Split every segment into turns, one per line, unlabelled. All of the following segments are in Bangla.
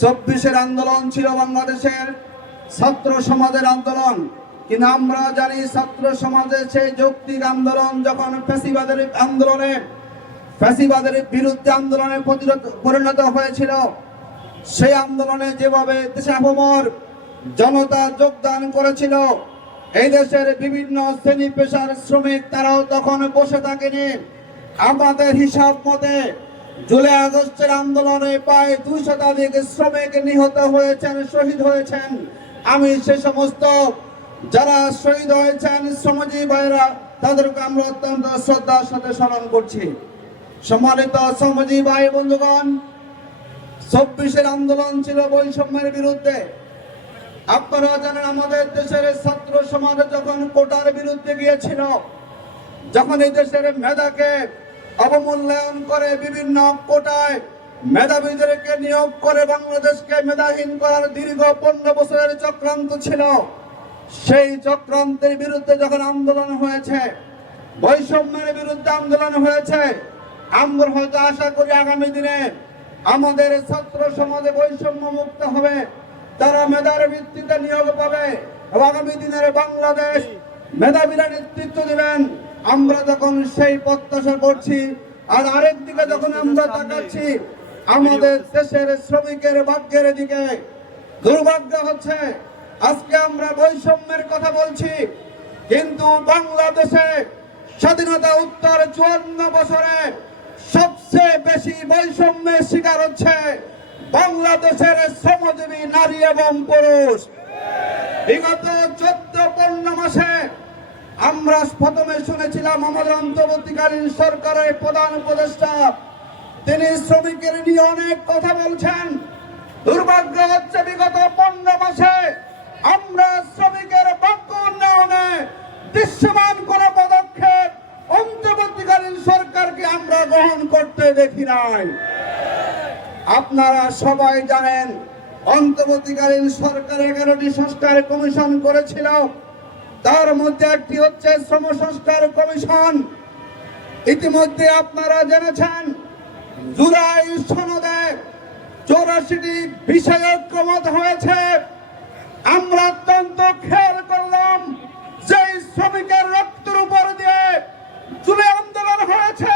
চব্বিশের আন্দোলন ছিল বাংলাদেশের ছাত্র সমাজের আন্দোলন। কিন্তু আমরা জানি ছাত্র সমাজের সেই যৌক্তিক আন্দোলন যখন ফ্যাসিবাদের আন্দোলনে, ফ্যাসিবাদের বিরুদ্ধে আন্দোলনে প্রতিরোধ পরিণত হয়েছিল, সেই আন্দোলনে যেভাবে দেশে আপামর জনতা যোগদান করেছিল, এই দেশের বিভিন্ন শ্রেণি পেশার শ্রমিক তারাও তখন বসে থাকেনি। আমাদের হিসাব মতে জুলাই আগস্টের আন্দোলনে প্রায় দুই শতাধিক শ্রমিক নিহত হয়েছেন, শহীদ হয়েছেন। আমি সে সমস্ত যারা শহীদ হয়েছেন, শ্রমজীবী ভাইরা তাদেরকে আমরা অত্যন্ত শ্রদ্ধার সাথে স্মরণ করছি। সম্মানিত শ্রমজীবী ভাই বন্ধুগণ, চব্বিশের আন্দোলন ছিল বৈষম্যের বিরুদ্ধে। আপনারা জানেন, আমাদের দেশের ছাত্র সমাজ যখন কোটার বিরুদ্ধে গিয়েছিল, যখন এই দেশের মেধাকে অবমূল্যায়ন করে বিভিন্ন কোটায় মেধাবীদেরকে নিয়োগ করে বাংলাদেশকে মেধাহীন করার দীর্ঘ পনেরো বছরের চক্রান্ত ছিল। সেই চক্রান্তের বিরুদ্ধে যখন আন্দোলন হয়েছে, বৈষম্যের বিরুদ্ধে আন্দোলন হয়েছে, আমরা হয়তো আশা করি আগামী দিনে আমাদের ছাত্র সমাজে বৈষম্য মুক্ত হবে, তারা মেধার ভিত্তিতে নিয়োগ পাবে আগামী দিনের বাংলাদেশ মেধাবীরা নেতৃত্ব দিবেন। আমরা যখন সেই প্রত্যাশা করছি, আর আরেক দিকে যখন আমরা তাকাচ্ছি, আমাদের দেশের শ্রমিকের ভাগ্যের দিকে দুর্ভাগ্য হচ্ছে, আজকে আমরা বৈষম্যের কথা বলছি, কিন্তু বাংলাদেশে স্বাধীনতা উত্তর চুয়ান্ন বছরে সবচেয়ে বেশি বৈষম্যের শিকার হচ্ছে বাংলাদেশের শ্রমজীবী নারী এবং পুরুষ। বিগত চোদ্দ পনেরো মাসে আমরা প্রথমে শুনেছিলাম আমাদের অন্তর্বর্তীকালীন সরকারের প্রধান উপদেষ্টা। তিনি শ্রমিকের নিয়ে অনেক কথা বলছেন। দুর্ভাগ্য হচ্ছে বিগত পনেরো মাসে আমরা শ্রমিকের বাক্য উন্নয়নে দৃশ্যমান কোন পদক্ষেপ অন্তর্বর্তীকালীন সরকারকে আমরা গ্রহণ করতে দেখি নাই। আপনারা সবাই জানেন, অন্তর্বর্তীকালীন সরকার এগারোটি সংস্কার কমিশন করেছিল। তার মধ্যে একটি হচ্ছে শ্রম সংস্কার কমিশন। ইতিমধ্যে আপনারা জেনেছেন, জুলাই সনদে চৌরাশিটি বিষয় ঐক্যমত হয়েছে। আমরা অত্যন্ত খেয়াল করলাম সেই শ্রমিকের রক্তের উপর দিয়ে জুলাই আন্দোলন হয়েছে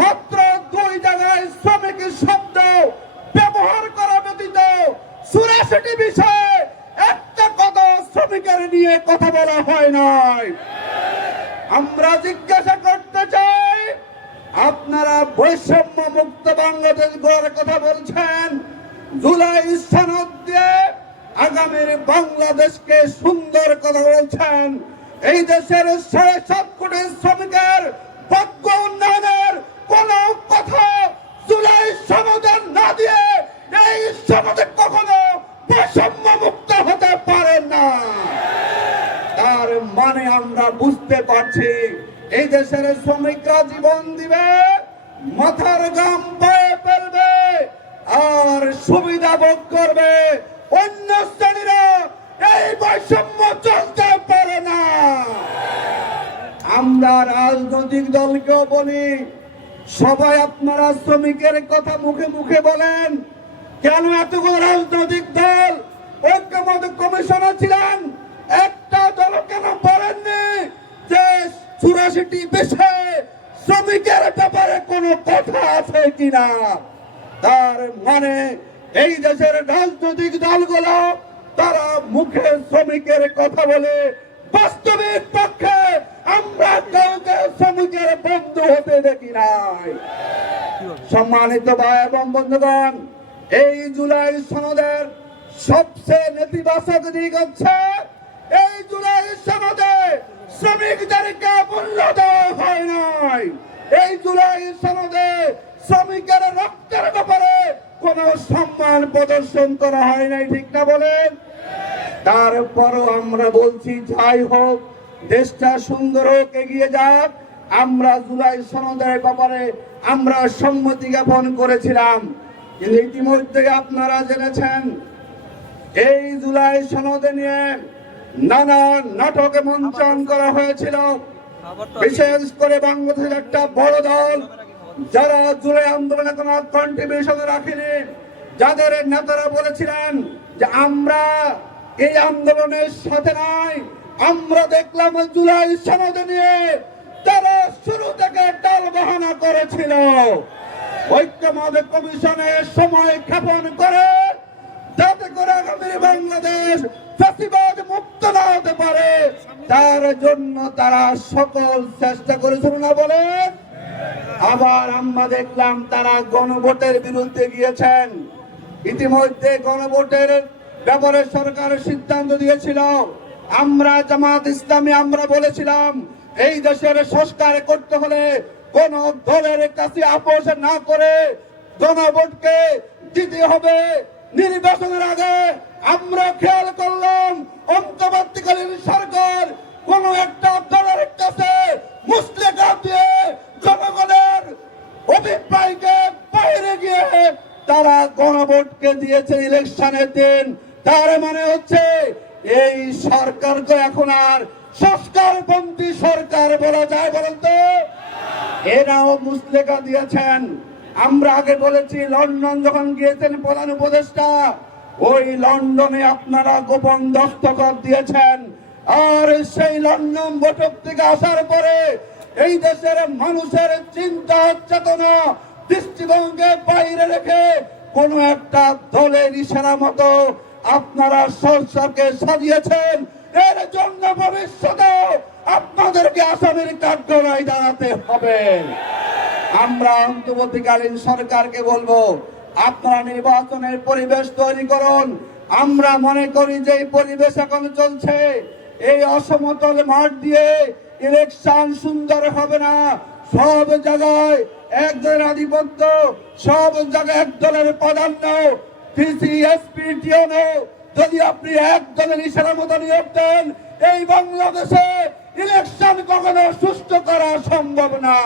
মাত্র দুই জায়গায় শ্রমিক শব্দ ব্যবহার করা ব্যতীত চুরাশিটি বিষয়ে একটা কথা শ্রমিকের নিয়ে কথা আমরা জিজ্ঞাসা করতে চাই, আপনারা বৈষম্য মুক্ত বাংলাদেশ গড়ার কথা বলছেন। জুলাই সনদ দিয়ে আগামীর বাংলাদেশকে সুন্দর কথা বলছেন। এই দেশের সাড়ে সবাই আপনারা শ্রমিকের কথা মুখে মুখে বলেন, কেন এতগুলো রাজনৈতিক দল, ঐক্যমত কমিশনার ছিলেন? একটা দল কেন বলেননি যে চুরাশিটি বিষয়ে শ্রমিকের ব্যাপারে কোনো কথা আছে কিনা? তার মানে এই দেশের রাজনৈতিক দলগুলো, তারা মুখে শ্রমিকের কথা বলে বাস্তবিক পক্ষে আমরা কাউকে শ্রমিকের বন্ধু হতে দেখি নাই। সম্মানিত ভাই এবং বন্ধুগণ, এই জুলাই সনদের সবচেয়ে নেতিবাচক দিক হচ্ছে, এই জুলাই সনদে শ্রমিকদেরকে মূল্য দেওয়া হয় নাই। এই জুলাই সনদে শ্রমিকের রক্তের ব্যাপারে কোনো সম্মান প্রদর্শন করা হয় নাই, ঠিক না বলেন? তারপরও আমরা বলছি, যাই হোক, দেশটা সুন্দর হোক, এগিয়ে যাক। আমরা জুলাই সনদের ব্যাপারে আমরা সম্মতি জ্ঞাপন করেছিলাম। কিন্তু ইতিমধ্যে আপনারা জেনেছেন, এই জুলাই সনদে নিয়ে নানা নাটকে মঞ্চন করা হয়েছিল। বিশেষ করে বাংলাদেশের একটা বড় দল, যারা জুলাই আন্দোলনে কোনো কন্ট্রিবিউশন রাখেনি। যাদের নেতারা বলেছিলেন যে, আমরা এই আন্দোলনের সাথে নাই। আমরা দেখলাম জুলাই সনদ নিয়ে তারা শুরু থেকে টাল বাহানা করেছিল। ঐক্যমত কমিশনের সময় ক্ষেপণ করে যাতে করে আগামী বাংলাদেশ ফ্যাসিবাদ মুক্ত না হতে পারে, তার জন্য তারা সকল চেষ্টা করেছিল না বলেন আবার আমরা দেখলাম তারা গণভোটের বিরুদ্ধে গিয়েছেন। ইতিমধ্যে গণভোটের ব্যাপারে সরকার সিদ্ধান্ত দিয়েছিল। আমরা জামাত ইসলামী, আমরা বলেছিলাম, এই দেশের সংস্কার করতে হলে কোন দলের কাছে আপোষ না করে গণভোটকে দিতে হবে। নির্বাচনের আগে আমরা খেয়াল করলাম, অন্তর্বর্তীকালীন সরকার কোন একটা দলের কাছে মুসলিকা দিয়ে জনগণের অভিপ্রায়কে বাইরে গিয়ে তারা গণভোটকে দিয়েছে ইলেকশনের দিন। তার মানে হচ্ছে এই সরকারকে এখন আর সংস্কারপন্থী সরকার বলা যায় বলেন তো? এরাও মুসলেকা দিয়েছেন। আমরা আগে বলেছি, লন্ডন যখন গিয়েছেন প্রধান উপদেষ্টা, ওই লন্ডনে আপনারা গোপন দস্তখত দিয়েছেন। আর সেই লন্ডন বৈঠক থেকে আসার পরে এই দেশের মানুষের চিন্তা চেতনা দৃষ্টিভঙ্গে বাইরে রেখে কোন একটা দলের ইশারা মতো আপনারা সংসারকে সাজিয়েছেন। এর জন্য ভবিষ্যতে আপনাদেরকে আসামের কাঠগড়ায় দাঁড়াতে হবে। আমরা অন্তর্বর্তীকালীন সরকারকে বলব, আপনারা নির্বাচনের পরিবেশ তৈরি করুন। আমরা মনে করি যে পরিবেশ এখন চলছে। এই অসমতল মাঠ দিয়ে ইলেকশন সুন্দর হবে না। সব জায়গায় এক দলের আধিপত্য, সব জায়গায় এক দলের প্রাধান্য যদি আপনি এই ইলেকশন কখনো করা সম্ভব না।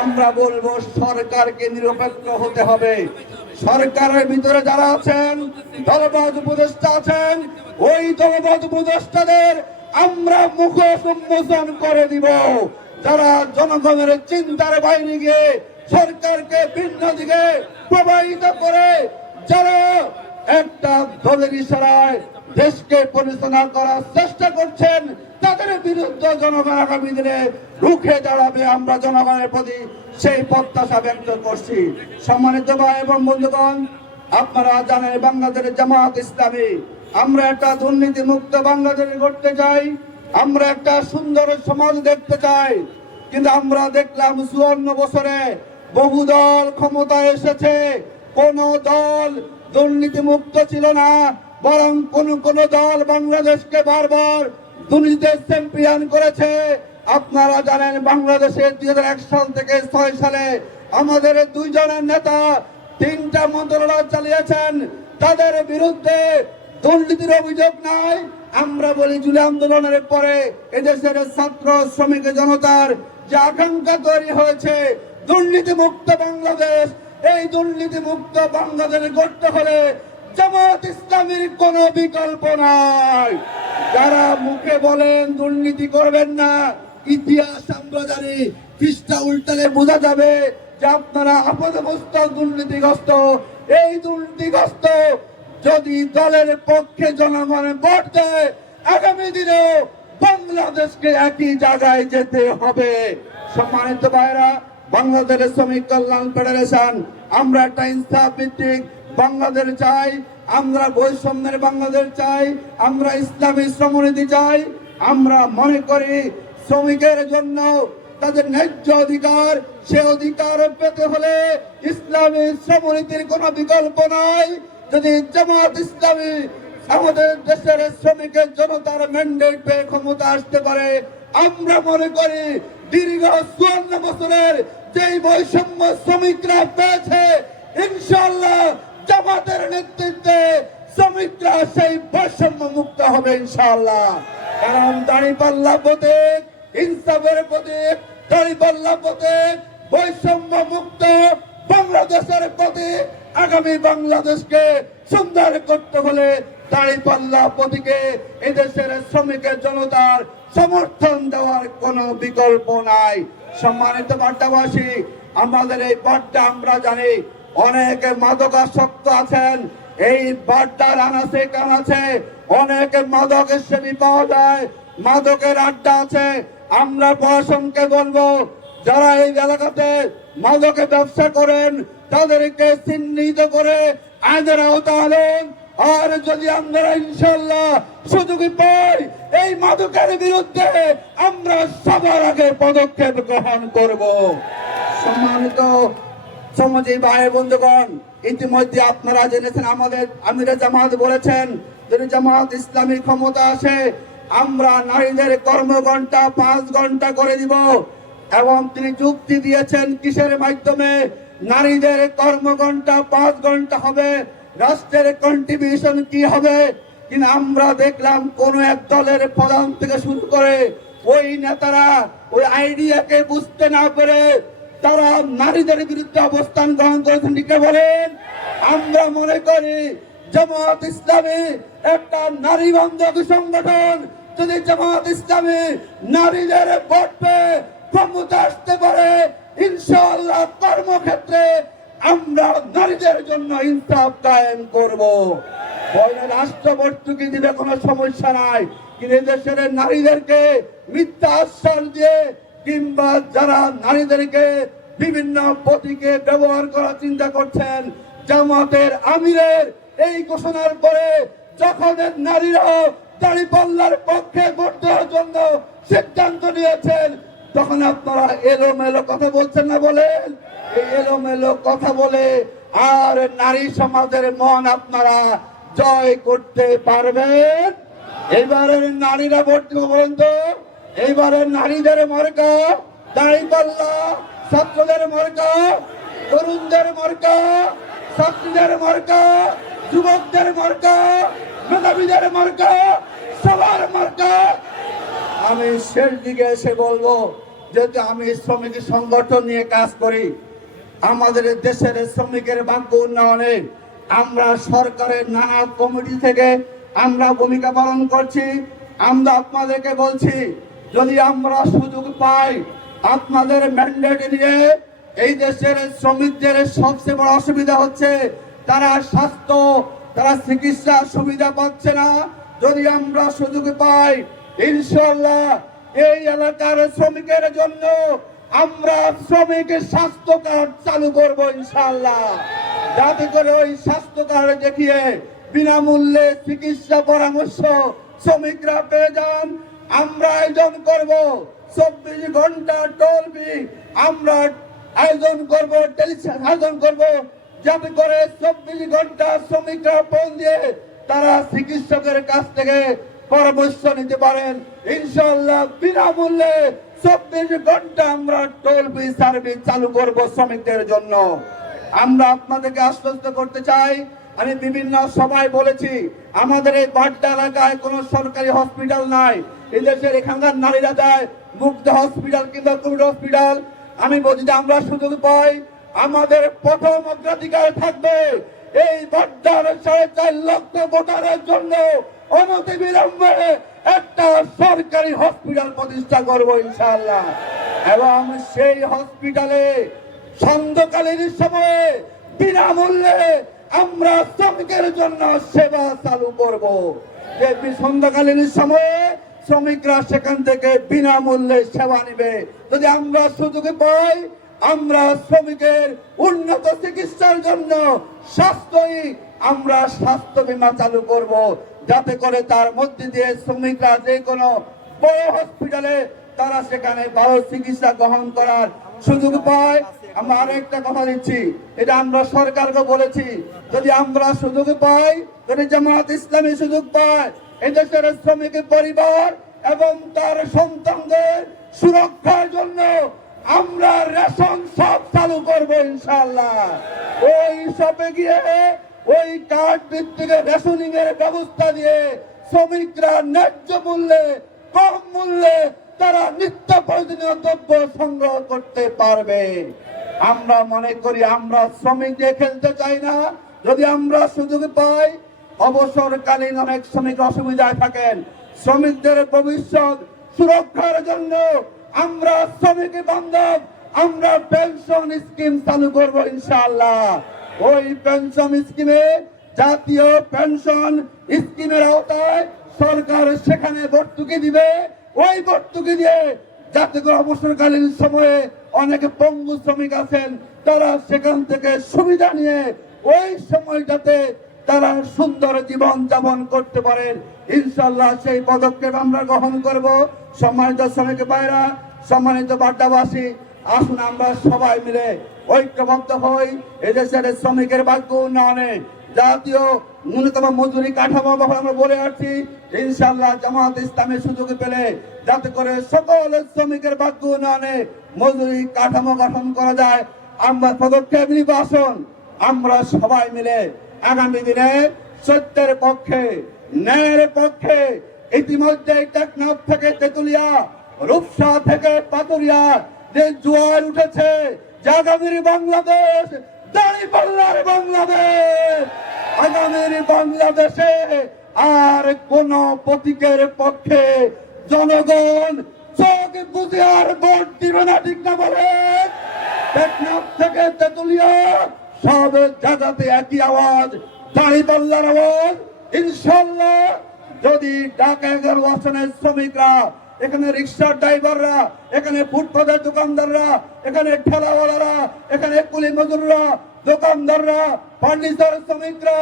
আমরা বলব সরকারকে নিরপেক্ষ হতে হবে। সরকারের ভিতরে যারা আছেন আছেন, ওই আমরা মুখ সম্মোচন করে দিব। যারা জনগণের চিন্তার বাইরে গিয়ে সরকারকে ভিন্ন দিকে প্রবাহিত করে যারা একটা দলের ইশারায় দেশকে পরিচালনা করার চেষ্টা করছেন, তাদের বিরুদ্ধে জনগণ আগামী দিনে রুখে দাঁড়াবে। আমরা জনগণের প্রতি সেই প্রত্যাশা ব্যক্ত করছি। সম্মানিত ভাই এবং বন্ধুগণ, আপনারা জানেন বাংলাদেশের জামাত ইসলামী। আমরা একটা দুর্নীতি মুক্ত বাংলাদেশ করতে চাই। আমরা একটা সুন্দর সমাজ দেখতে চাই। কিন্তু আমরা দেখলাম চুয়ান্ন বছরে বহু দল ক্ষমতায় এসেছে। কোন দল দুর্নীতি মুক্ত ছিল না, বরং কোন কোন দল বাংলাদেশকে বারবার দুর্নীতির চ্যাম্পিয়ন করেছে। আপনারা জানেন বাংলাদেশে দুই সাল থেকে ছয় সালে আমাদের দুইজনের নেতা তিনটা মন্ত্রণালয় চালিয়েছেন। তাদের বিরুদ্ধে দুর্নীতির অভিযোগ নাই। আমরা বলি, জুলাই আন্দোলনের পরে এদেশের ছাত্র শ্রমিক জনতার যে আকাঙ্ক্ষা তৈরি হয়েছে দুর্নীতি মুক্ত বাংলাদেশ এই দুর্নীতি মুক্ত বাংলাদেশ গড়তে হলে জামাত ইসলামের কোনো বিকল্প নাই। যারা মুখে বলেন দুর্নীতি করবেন না, ইতিহাস আমরা জানি পৃষ্ঠা উল্টালে বোঝা যাবে যে আপনারা আপাতমস্ত দুর্নীতিগ্রস্ত। এই দুর্নীতিগ্রস্ত যদি দলের পক্ষে জনগণ ভোট দেয়, আগামী দিনে বাংলাদেশকে একই জায়গায় যেতে হবে। সম্মানিত ভাইরা বাংলাদেশের শ্রমিক কল্যাণ ফেডারেশন, আমরা একটা ইনসাফ ভিত্তিক বাংলাদেশ চাই, আমরা বৈষম্যের বাংলাদেশ চাই, আমরা ইসলামী শ্রমনীতি চাই, আমরা মনে করি শ্রমিকের জন্য তাদের ন্যায্য অধিকার, সে অধিকার পেতে হলে ইসলামী শ্রমনীতির কোনো বিকল্প নাই। যদি জামাত ইসলামী আমাদের দেশের শ্রমিকের জনতার ম্যান্ডেট পেয়ে ক্ষমতা আসতে পারে, আমরা মনে করি দীর্ঘ চুয়ান্ন বছরের যেই বৈষম্য শ্রমিকরা পেয়েছে ইনশাল্লাহ জামাতের নেতৃত্বে শ্রমিকরা সেই বৈষম্য মুক্ত হবে ইনশাল্লাহ কারণ দাঁড়িপাল্লা প্রতীক, ইনসাফের প্রতীক দাঁড়িপাল্লা প্রতীক, বৈষম্য মুক্ত বাংলাদেশের প্রতীক। আগামী বাংলাদেশকে সুন্দর করতে হলে দাঁড়িপাল্লা প্রতীকে এদেশের শ্রমিকের জনতার সমর্থন দেওয়ার কোনো বিকল্প নাই। সম্মানিত বার্তাবাসী আমাদের এই বার্তা আমরা জানি অনেক মাদকাসক্ত আছেন, এই বাড্ডার আনাচে কানাচে অনেক মাদকের সেবী পাওয়া যায়, মাদকের আড্ডা আছে, আমরা প্রশাসনকে বলব, যারা এই এলাকাতে মাদকে ব্যবসা করেন, তাদেরকে চিহ্নিত করে আইনের আওতা আনেন আর যদি আমরা ইনশাল্লাহ সুযোগ পাই এই মাদকের বিরুদ্ধে আমরা সবার আগে পদক্ষেপ গ্রহণ করব। সম্মানিত সমাজী ভাই বন্ধুগণ, ইতিমধ্যে আপনারা জেনেছেন আমাদের আমিরা জামাত বলেছেন যদি জামাত ইসলামী ক্ষমতা আসে, আমরা নারীদের কর্মঘন্টা পাঁচ ঘণ্টা করে দিব এবং তিনি যুক্তি দিয়েছেন কিসের মাধ্যমে? নারীদের কর্মঘন্টা পাঁচ ঘণ্টা হবে, রাষ্ট্রের কন্ট্রিবিউশন কি হবে? কিন্তু আমরা দেখলাম কোন এক দলের প্রধান থেকে শুরু করে ওই নেতারা ওই আইডিয়াকে বুঝতে না পেরে তারা নারীদের বিরুদ্ধে অবস্থান গ্রহণ করেছেন। ঠিক বলেন? আমরা মনে করি জামাত ইসলামী একটা নারী বান্ধব সংগঠন। যদি জামাত ইসলামী নারীদের পেয়ে ক্ষমতা আসতে পারে, ইনশাআল্লাহ কর্মক্ষেত্রে আমরা নারীদের জন্য ইনসাফ কায়েম করব। রাষ্ট্র কোনো সমস্যা নাই। কিন্তু দেশের নারীদেরকে মিথ্যা আশ্বাস দিয়ে কিংবা যারা নারীদেরকে বিভিন্ন প্রতীকে ব্যবহার করার চিন্তা করছেন, জামাতের আমিরের এই ঘোষণার পরে যখন নারীরা দাঁড়িপাল্লার পক্ষে ভোট দেওয়ার জন্য সিদ্ধান্ত নিয়েছেন, তখন আপনারা এলোমেলো কথা বলছেন না বলেন? এই এলোমেলো কথা বলে আর নারী সমাজের মন আপনারা জয় করতে পারবেন। এইবারের নারীরা ভোট দিব বলুন তো। এইবারের নারীদের মার্কা দাঁড়িপাল্লা, ছাত্রদের মরকা, তরুণদের মরকা, ছাত্রীদের মরকা, যুবকদের মরকা, মেধাবীদের মরকা, সবার মরকা। আমি শেষ দিকে এসে বলব যেহেতু আমি শ্রমিক সংগঠন নিয়ে কাজ করি, আমাদের দেশের শ্রমিকের ভাগ্য উন্নয়নে আমরা সরকারের নানা কমিটি থেকে আমরা ভূমিকা পালন করছি। আমরা আপনাদেরকে বলছি, যদি আমরা সুযোগ পাই, আপনাদের ম্যান্ডেট নিয়ে এই দেশের শ্রমিকদের সবচেয়ে বড় অসুবিধা হচ্ছে, তারা স্বাস্থ্য, তারা চিকিৎসা সুবিধা পাচ্ছে না। যদি আমরা সুযোগ পাই ইনশাল্লাহ এই এলাকার শ্রমিকের জন্য আমরা শ্রমিক স্বাস্থ্য কার্ড চালু করব ইনশাল্লাহ যাতে করে ওই স্বাস্থ্য কার্ড দেখিয়ে বিনামূল্যে চিকিৎসা পরামর্শ শ্রমিকরা পেয়ে যান। আমরা আয়োজন করব চব্বিশ ঘণ্টা টোল ফি আমরা আয়োজন করব আয়োজন করব যাতে করে চব্বিশ ঘণ্টা শ্রমিকরা ফোন দিয়ে তারা চিকিৎসকের কাছ থেকে পরামর্শ নিতে পারেন। ইনশাল্লাহ বিনামূল্যে চব্বিশ ঘণ্টা আমরা টোল ফি সার্ভিস চালু করব শ্রমিকদের জন্য। আমরা আপনাদেরকে আশ্বস্ত করতে চাই, আমি বিভিন্ন সভায় বলেছি, আমাদের এই বাড্ডা এলাকায় কোনো সরকারি হসপিটাল নাই। এই দেশের এখানকার নারীরা যায় মুগ্ধ হসপিটাল কিংবা কোভিড হসপিটাল। আমি বলছি যে আমরা সুযোগ পাই, আমাদের প্রথম অগ্রাধিকার থাকবে এই বাড্ডার সাড়ে চার লক্ষ ভোটারের জন্য অনতি বিলম্বে একটা সরকারি হসপিটাল প্রতিষ্ঠা করব ইনশাল্লাহ এবং সেই হসপিটালে সন্ধ্যকালীন সময়ে বিনামূল্যে আমরা শ্রমিকের জন্য সেবা চালু করব। যে সন্ধ্যাকালীন সময়ে শ্রমিকরা সেখান থেকে বিনামূল্যে সেবা নিবে। যদি আমরা সুযোগ পাই, আমরা শ্রমিকের উন্নত চিকিৎসার জন্য স্বাস্থ্যই আমরা স্বাস্থ্য বীমা চালু করব। যাতে করে তার মধ্যে দিয়ে শ্রমিকরা যে কোনো বড় হসপিটালে তারা সেখানে ভালো চিকিৎসা গ্রহণ করার সুযোগ পায়। আমরা আরও আরেকটা কথা দিচ্ছি। এটা আমরা সরকারকে বলেছি, যদি আমরা সুযোগ পাই, যদি জামাত ইসলামী সুযোগ পায়, এদেশের শ্রমিক পরিবার এবং তার সন্তানদের সুরক্ষার জন্য আমরা রেশন সব চালু করব ইনশাল্লাহ ওই সবে গিয়ে ওই কার্ড ভিত্তিক রেশনিং এর ব্যবস্থা দিয়ে শ্রমিকরা ন্যায্য মূল্যে, কম মূল্যে তারা নিত্য প্রয়োজনীয় দ্রব্য সংগ্রহ করতে পারবে। আমরা মনে করি আমরা শ্রমিক দিয়ে খেলতে চাই না। যদি আমরা সুযোগ পাই, অবসরকালীন অনেক শ্রমিক অসুবিধায় থাকেন। শ্রমিকদের ভবিষ্যৎ সুরক্ষার জন্য আমরা শ্রমিক বান্ধব, আমরা পেনশন স্কিম চালু করব ইনশাআল্লাহ। ওই পেনশন স্কিমে জাতীয় পেনশন স্কিমের আওতায় সরকার সেখানে ভর্তুকি দিবে। ওই ভর্তুকি দিয়ে করে অবসরকালীন সময়ে অনেক পঙ্গু শ্রমিক আছেন, তারা সেখান থেকে সুবিধা নিয়ে ওই সময়টাতে তারা সুন্দর জীবন যাপন করতে পারেন। ইনশাল্লাহ সেই পদক্ষেপ আমরা গ্রহণ করব। সম্মানিত শ্রমিক ভাইরা সম্মানিত বাড্ডাবাসী, আসুন আমরা সবাই মিলে ঐক্যবদ্ধ হই। এদেশের শ্রমিকের ভাগ্য উন্নয়নে জাতীয় ন্যূনতম মজুরি কাঠামো যখন আমরা বলে আসছি। ইনশাল্লাহ জামাত ইসলামের সুযোগ পেলে যাতে করে সকল শ্রমিকের ভাগ্য উন্নয়নে মজুরি কাঠামো গঠন করা যায়, আমরা পদক্ষেপ নিব, আসুন। আমরা সবাই মিলে আগামী দিনে সত্যের পক্ষে, ন্যায়ের পক্ষে ইতিমধ্যে টেকনাফ থেকে তেতুলিয়া, রূপসা থেকে পাতুরিয়া, যে জোয়ার উঠেছে, যে আগামীর বাংলাদেশ দাঁড়িপাল্লার বাংলাদেশ। আগামীর বাংলাদেশে আর কোন প্রতীকের পক্ষে জনগণ চোখ বুঝে আর ভোট দিবে না, ঠিক না বলেন টেকনাফ থেকে তেতুলিয়া, সব জায়গাতে একই আওয়াজ দাঁড়িপাল্লার আওয়াজ। ইনশাল্লাহ যদি ঢাকা আসনের শ্রমিকরা, এখানে রিক্সার ড্রাইভাররা, এখানে ফুটপাতের দোকানদাররা, এখানে ঠেলাওয়ালারা, এখানে কুলি মজুররা, দোকানদাররা, ফার্নিচার শ্রমিকরা,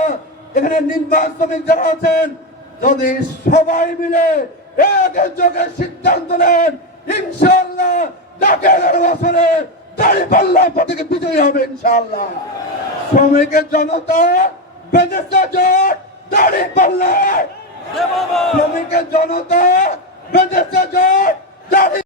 এখানে নির্মাণ শ্রমিক যারা আছেন, যদি সবাই মিলে এক যোগে সিদ্ধান্ত নেন ইনশাল্লাহ ডাকে এগারো বছরে দাঁড়িপাল্লা প্রতীকে বিজয়ী হবে ইনশাল্লাহ শ্রমিকের জনতা বেদেশে জোট দাঁড়িপাল্লায় শ্রমিকের জনতা বেদেশে জোট, দাঁড়ি